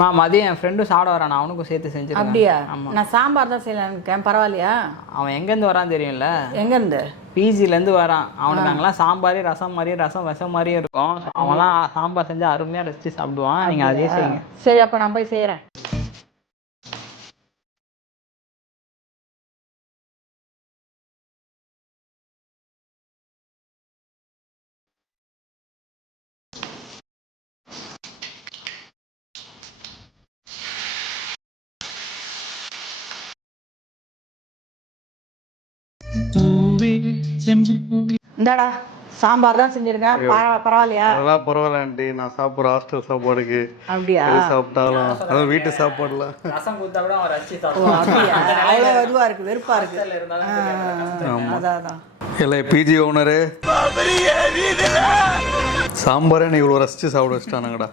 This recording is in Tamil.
மதியம் என் ஃப்ரெண்டும் சாப்பிட வரான், அவனுக்கும் சேர்த்து செஞ்சிருக்கேன். அப்படியா? ஆமாம். நான் சாம்பார் தான் செய்யலான்னு இருக்கேன். பரவாயில்லையா? அவன் எங்கேருந்து வரான்னு தெரியும்ல? எங்கேருந்து? பிஜிலேருந்து வரான். அவனுக்கு அங்கெல்லாம் சாம்பார் ரசம் மாதிரியே விஷம் மாதிரியே இருக்கும். அவன்லாம் சாம்பார் செஞ்சு அருமையாக ரசித்து சாப்பிடுவான். நீங்கள் அதே செய்யுங்க. சரி, அப்போ நான் போய் செய்கிறேன். இந்தாடா, சாம்பார் தான் செஞ்சிருக்கேன். பரவாயில்லையா? அதெல்லாம் பரவாயில்ல ஆண்டி, நான் சாப்பிட்ற ஹாஸ்டல் சாப்பாடுக்கு அப்படியா? சாப்பிட்டாலும் அதான் வீட்டு சாப்பாடுலாம் ரசம் கொடுத்தா கூட அவன் ரசித்து அப்படியா? அவ்வளோ இதுவாக இருக்குது, வெறுப்பாக இருக்குது. இருந்தாலும் அதான் இல்லை பிஜி ஓனரு சாம்பாரே நீ இவ்வளோ ரசித்து சாப்பிட வச்சுட்டானுங்கடா.